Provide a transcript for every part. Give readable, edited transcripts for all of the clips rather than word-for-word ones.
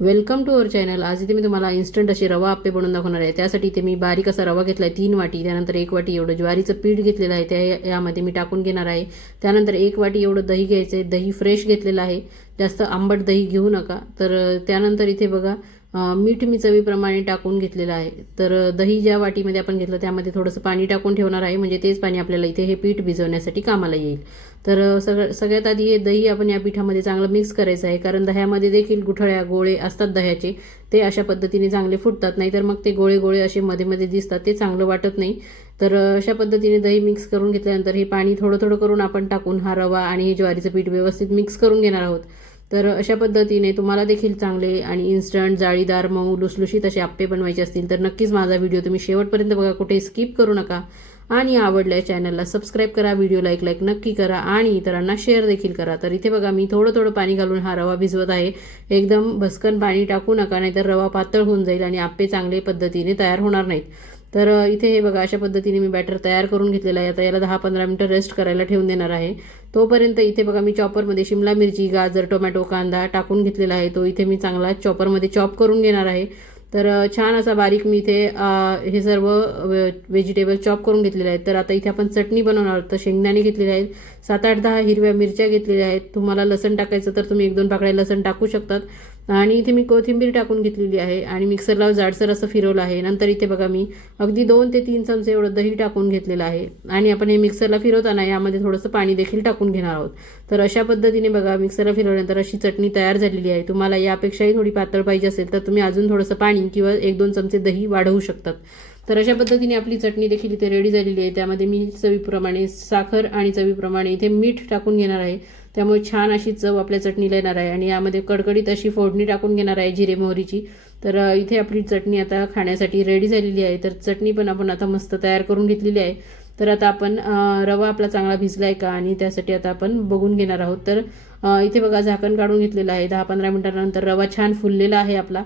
Welcome to our channel. आज इथे मी तुम्हाला इन्स्टंट असे रवा आप्पे बनवून दाखवणार आहे। त्यासाठी इथे मी बारीक असा रवा घेतला आहे 3 वाटी, त्यानंतर 1 वाटी एवढं ज्वारीचं पीठ घेतलेलं आहे, त्या यामध्ये मी टाकून घेणार आहे। त्यानंतर 1 वाटी एवढं दही घ्यायचं आहे, दही फ्रेश घेतलेलं आहे, जास्त आंबट दही घेऊ नका। तर त्यानंतर इथे बघा मीठ मी चवीप्रमाणे टाकून घेतलेलं आहे। तर दही ज्या वाटीमध्ये आपण घेतलं त्यामध्ये थोडंसं पाणी टाकून ठेवणार आहे, म्हणजे तेच पाणी आपल्याला इथे हे पीठ भिजवण्यासाठी कामाला येईल। तर सगळ्यात आधी हे दही आपण या पिठामध्ये चांगलं मिक्स करायचं आहे, कारण दह्यामध्ये देखील गुठळ्या गोळे असतात दह्याचे, ते अशा पद्धतीने चांगले फुटतात, नाहीतर मग ते गोळे गोळे असे मध्ये मध्ये दिसतात, ते चांगलं वाटत नाही। तर अशा पद्धतीने दही मिक्स करून घेतल्यानंतर हे पाणी थोडं थोडं करून आपण टाकून हा रवा आणि हे ज्वारीचं पीठ व्यवस्थित मिक्स करून घेणार आहोत। तर अशा पद्धतीने तुम्हाला देखील चांगले आणि इन्स्टंट जाळीदार मऊ लुसलुशीत असे आप्पे बनवायचे असतील तर नक्कीच माझा व्हिडिओ तुम्ही शेवटपर्यंत बघा, कुठे स्किप करू नका। आणि आवडल्या चॅनलला सबस्क्राईब करा, व्हिडिओला एक लाईक नक्की करा आणि इतरांना शेअर देखील करा। तर इथे बघा मी थोडं थोडं पाणी घालून हा रवा भिजवत आहे। एकदम भस्कन पाणी टाकू नका, नाहीतर रवा पातळ होऊन जाईल आणि आप्पे चांगले पद्धतीने तयार होणार नाहीत। तर इथे हे बघा अशा पद्धतीने मी बॅटर तयार करून घेतलेलं आहे। आता याला 10-15 मिनिटं रेस्ट करायला ठेवून देणार आहे। तोपर्यंत इथे बघा मी चॉपरमध्ये शिमला मिरची, गाजर, टोमॅटो, कांदा टाकून घेतलेला आहे, तो इथे मी चांगला चॉपरमध्ये चॉप करून घेणार आहे। तर छान असा बारीक मी इथे हे सर्व व्हेजिटेबल चॉप करून घेतलेले आहेत। तर आता इथे आपण चटणी बनवणार आहोत। तर शेंगदाणे घेतलेले आहेत, 7-8-10 हिरव्या मिरच्या घेतलेल्या आहेत। तुम्हाला लसण टाकायचं तर तुम्ही 1-2 पाकळ्या लसण टाकू शकतात। आणि इथे मी कोथिंबीर टाकून घेतलेली आहे आणि मिक्सरला जाडसर असं फिरवलं आहे। नंतर इथे बघा मी अगदी 2 ते 3 चमचे एवढं दही टाकून घेतलेलं आहे आणि आपण हे मिक्सरला फिरवताना यामध्ये थोडंसं पाणी देखील टाकून घेणार आहोत। तर अशा पद्धतीने बघा मिक्सरला फिरवल्यानंतर अशी चटणी तयार झालेली आहे। तुम्हाला यापेक्षाही थोडी पातळ पाहिजे असेल तर तुम्ही अजून थोडंसं पाणी किंवा 1-2 चमचे दही वाढवू शकतात। तर अशा पद्धतीने आपली चटणी देखील इथे रेडी झालेली आहे। त्यामध्ये मी चवीप्रमाणे साखर आणि चवीप्रमाणे इथे मीठ टाकून घेणार आहे, त्यामुळे छान अशी चव आपल्या चटणीला येणार आहे। आणि यामध्ये कडकडीत अशी फोडणी टाकून घेणार आहे जिरे मोहरीची। तर इथे आपली चटणी आता खाण्यासाठी रेडी झालेली आहे। तर चटणी पण आपण आता मस्त तयार करून घेतलेली आहे। तर आता आपण रवा आपला चांगला भिजला आहे का आणि त्यासाठी आता आपण बघून घेणार आहोत। तर इथे बघा झाकण काढून घेतलेलं आहे। 10-15 मिनिटांनंतर रवा छान फुललेला आहे आपला।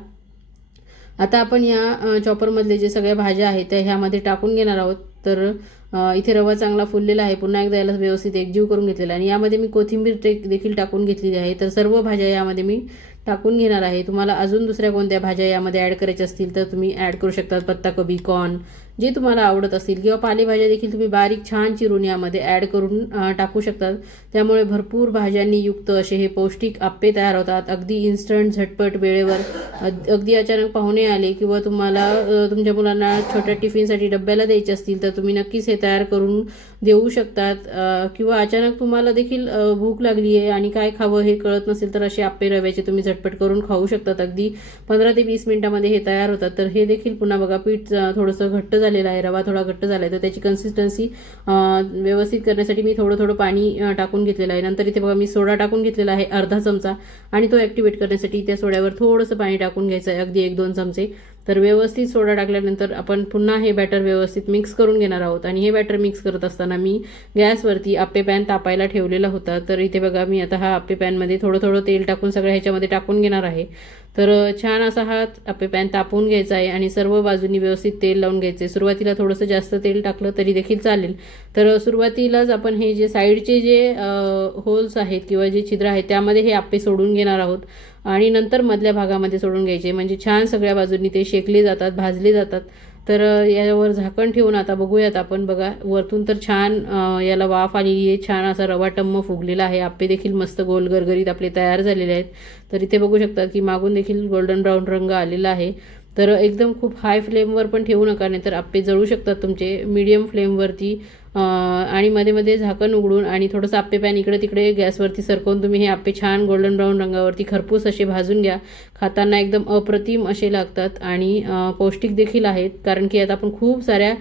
आता आपण या चॉपरमधले जे सगळ्या भाज्या आहेत त्या ह्यामध्ये टाकून घेणार आहोत। तर इथे रवा चांगला फुललेला आहे, पुन्हा एकदा याला व्यवस्थित एकजीव करून घेतलेला आहे आणि यामध्ये मी कोथिंबीर देखील टाकून घेतलेली आहे। तर सर्व भाज्या यामध्ये मी टाकून घेणार आहे। तुम्हाला अजून दुसऱ्या कोणत्या भाज्या यामध्ये ॲड करायच्या असतील तर तुम्ही ॲड करू शकता, पत्ताकोबी, कॉर्न जे तुम्हाला आवडत असतील, किंवा पालेभाज्या देखील तुम्ही बारीक छान चिरून यामध्ये ॲड करून टाकू शकतात। त्यामुळे भरपूर भाज्यांनी युक्त असे हे पौष्टिक आप्पे तयार होतात, अगदी इन्स्टंट झटपट वेळेवर। अगदी अचानक पाहुणे आले किंवा तुम्हाला तुमच्या मुलांना छोट्या टिफिनसाठी डब्याला द्यायचे असतील तर तुम्ही नक्कीच हे तयार करून देऊ शकतात। किंवा अचानक तुम्हाला देखील भूक लागली आहे आणि काय खावं हे कळत नसेल तर असे आप्पे रव्याचे तुम्ही झटपट करून खाऊ शकतात। अगदी 15 ते 20 मिनिटांमध्ये हे तयार होतात। तर हे देखील पुन्हा बघा पीठ थोडंसं घट्ट झालेलं आहे, रवा थोडा घट्ट झाला आहे, तर त्याची कन्सिस्टन्सी व्यवस्थित करण्यासाठी मी थोडं थोडं पाणी टाकून घेतलेलं आहे। नंतर इथे बघा मी सोडा टाकून घेतलेला आहे अर्धा चमचा, आणि तो ॲक्टिवेट करण्यासाठी त्या सोड्यावर थोडंसं पाणी टाकून घ्यायचं आहे, अगदी 1-2 चमचे। तर व्यवस्थित सोडा टाकल्यानंतर आपण पुन्हा हे बॅटर व्यवस्थित मिक्स करून घेणार आहोत। आणि हे बॅटर मिक्स करत असताना मी गॅसवरती आप्पे पॅन तापायला ठेवलेला होता। तर इथे बघा मी आता हा आप्पे पॅनमध्ये थोडं थोडं तेल टाकून सगळ्या ह्याच्यामध्ये टाकून घेणार आहे। तर छान असा हा आप्पे पॅन तापवून घ्यायचा आहे आणि सर्व बाजूंनी व्यवस्थित तेल लावून घ्यायचे। सुरुवातीला थोडंसं जास्त तेल टाकलं तरी देखील चालेल। तर सुरुवातीलाच आपण हे जे साईडचे जे होल्स आहेत किंवा जे छिद्र आहेत त्यामध्ये हे आप्पे सोडून घेणार आहोत आणि नंतर मधल्या भागामध्ये सोडून घ्यायचे, म्हणजे छान सगळ्या बाजूंनी ते शेकले जातात, भाजले जातात। तर यावर झाकण ठेवून आता बघूयात आपण। बघा वरतून तर छान याला वाफ आलेली आहे, छान असा रवा टम्म फुगलेला आहे, आप्पे देखील मस्त गोल गरगरीत आपले तयार झालेले आहेत। तर इथे बघू शकता की मागून देखील गोल्डन ब्राऊन रंग आलेला आहे। तर एकदम खूप हाय फ्लेमवर पण ठेवू नका, नाहीतर आप्पे जळू शकतात तुमचे। मीडियम फ्लेमवरती आणि मध्ये मध्ये झाकण उघडून आणि थोडंसं आप्पे पॅन इकडे तिकडे गॅसवरती सरकवून तुम्ही हे आप्पे छान गोल्डन ब्राऊन रंगावरती खरपूस असे भाजून घ्या। खाताना एकदम अप्रतिम असे लागतात आणि पौष्टिक देखील आहेत, कारण की आता आपण खूप साऱ्या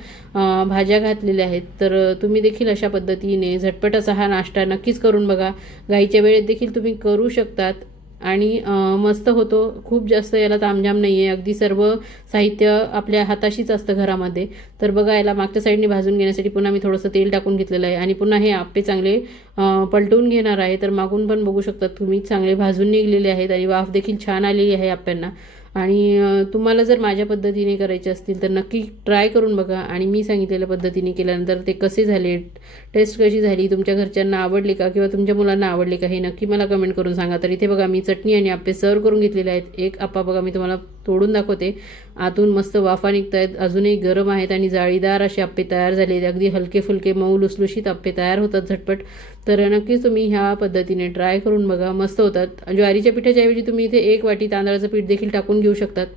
भाज्या घातलेल्या आहेत। तर तुम्ही देखील अशा पद्धतीने झटपट असा हा नाश्ता नक्कीच करून बघा, घाईच्या वेळेत देखील तुम्ही करू शकतात आणि मस्त होतो। खूप जास्त याला तामझाम नाही आहे, अगदी सर्व साहित्य आपल्या हाताशीच असतं घरामध्ये। तर बघा याला मागच्या साईडने भाजून घेण्यासाठी पुन्हा मी थोडंसं तेल टाकून घेतलेलं आहे आणि पुन्हा हे आप्पे चांगले पलटवून घेणार आहे। तर मागून पण बघू शकतात तुम्ही चांगले भाजून निघलेले आहेत आणि वाफ देखील छान आलेली आहे आप्प्यांना। आणि तुम्हाला जर माझ्या पद्धतीने करायचे असतील तर नक्की ट्राय करून बघा आणि मी सांगितलेल्या पद्धतीने केल्यानंतर ते कसे झाले, टेस्ट कशी झाली, तुमच्या घरच्यांना आवडले का किंवा तुमच्या मुलांना आवडले का हे नक्की मला कमेंट करून सांगा. तर इथे बघा मी चटणी आणि आप्पे सर्व करून घेतलेले आहेत. एक आप्पा बघा मी तुम्हाला तोडून दाखवते. आतून मस्त वाफा निघत आहेत, अजूनही गरम आहेत आणि जाळीदार असे आप्पे तयार झालेले, अगदी हलके फुलके मऊ लुसलुशीत आप्पे तयार होतात झटपट. तर नक्कीच तुम्ही ह्या पद्धतीने ट्राय करून बघा, मस्त होतात. ज्वारीच्या पिठाच्या ऐवजी तुम्ही इथे 1 वाटी तांदळाचं पीठ देखील टाकून घेऊ शकतात.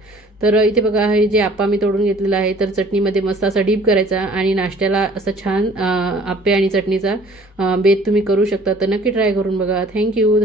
तर इथे बघा हे जे आप्पा मी तोडून घेतलेला आहे तर चटणीमध्ये मस्त असा डीप करायचा आणि नाश्त्याला असं छान आप्पे आणि चटणीचा बेत तुम्ही करू शकता. तर नक्की ट्राय करून बघा. थँक्यू.